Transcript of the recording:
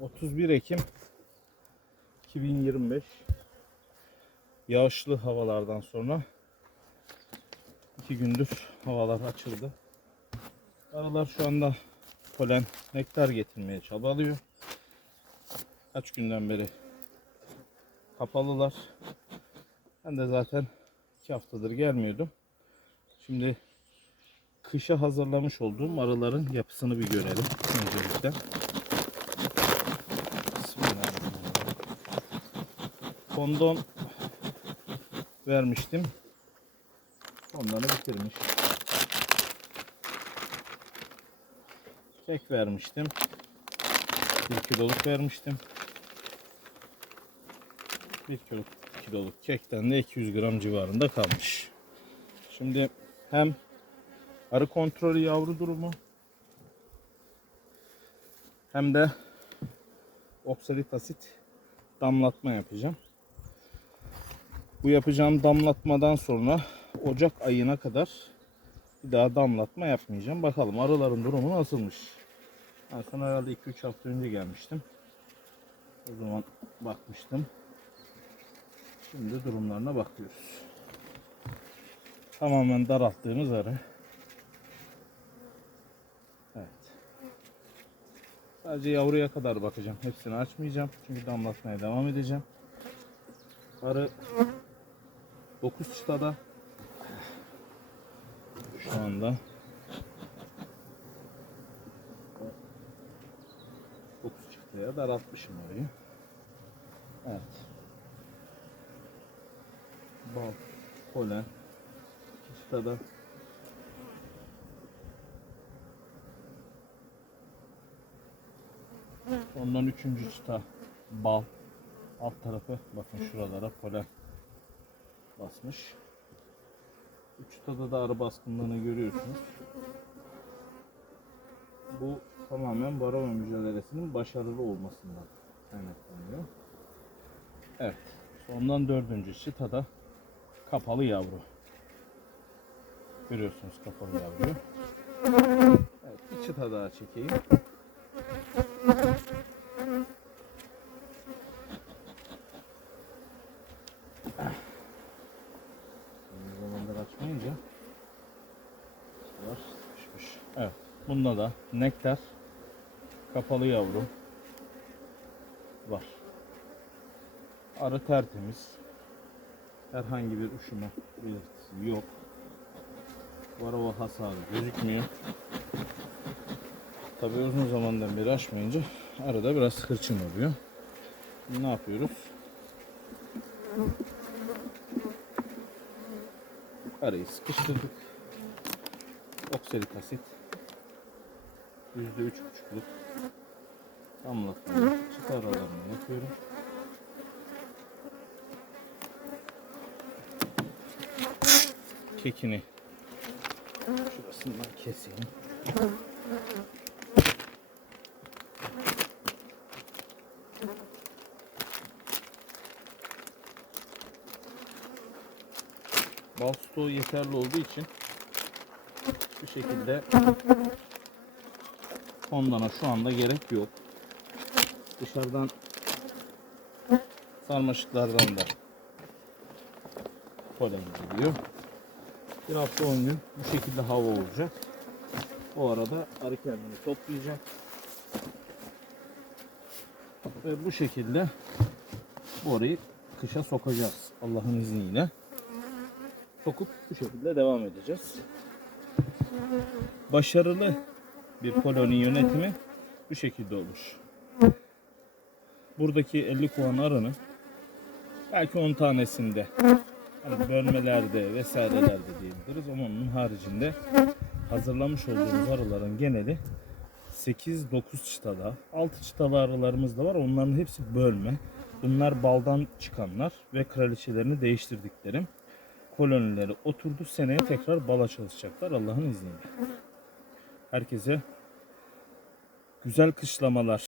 31 Ekim 2025 yağışlı havalardan sonra iki gündür havalar açıldı. Arılar şu anda polen, nektar getirmeye çabalıyor. Kaç günden beri kapalılar. Ben de zaten iki haftadır gelmiyordum. Şimdi kışa hazırlamış olduğum arıların yapısını bir görelim öncelikle. Kondon vermiştim. Onları bitirmiş. Kek vermiştim. Bir kiloluk vermiştim. Bir kilo, kiloluk kekten de 200 gram civarında kalmış. Şimdi hem arı kontrolü yavru durumu hem de oksalit asit damlatma yapacağım. Bu yapacağım damlatmadan sonra Ocak ayına kadar bir daha damlatma yapmayacağım. Bakalım arıların durumu nasılmış. En son herhalde 2-3 hafta önce gelmiştim. O zaman bakmıştım. Şimdi durumlarına bakıyoruz. Tamamen daralttığımız arı. Evet. Sadece yavruya kadar bakacağım. Hepsini açmayacağım. Çünkü damlatmaya devam edeceğim. Arı 9 çıtada. Şu anda 9 çıtaya daraltmışım orayı. Evet. Bal, polen, çıtada Ondan üçüncü çıta bal. Alt tarafı bakın şuralara polen basmış. Çıtada da arı baskınlığını görüyorsunuz. Bu tamamen varroa mücadelesinin başarılı olmasından kaynaklanıyor. Evet. Ondan dördüncü çıtada kapalı yavru. Görüyorsunuz kapalı yavruyu. Evet, bir çıta daha çekeyim. Uzun zamandır açmayınca sular sıkışmış. Evet. Bunda da nektar kapalı yavru var. Arı tertemiz. Herhangi bir üşüme belirtisi yok. Varova hasarı gözükmüyor. Tabii uzun zamandan beri açmayınca arada biraz hırçın oluyor. Ne yapıyoruz? Arayı sıkıştırdık. Oksalit asit yüzde üç buçukluk damlatmayı çıta aralarını yapıyorum. Kekini şurasından keseyim. Bal yeterli olduğu için bu şekilde fondana şu anda gerek yok. Dışarıdan sarmaşıklardan da polen geliyor. Bir hafta 10 gün bu şekilde hava olacak. O arada arı kendini toplayacak. Ve bu şekilde bu arayı kışa sokacağız Allah'ın izniyle sokup bu şekilde devam edeceğiz. Başarılı bir koloni yönetimi bu şekilde olur. Buradaki 50 kovan arının belki 10 tanesinde hani bölmelerde vesairelerde diyebiliriz onun haricinde hazırlamış olduğumuz arıların geneli 8-9 çıtada 6 çıtalı arılarımız da var onların hepsi bölme. Bunlar baldan çıkanlar ve kraliçelerini değiştirdiklerim kolonileri oturdu. Seneye tekrar bala çalışacaklar Allah'ın izniyle. Herkese güzel kışlamalar.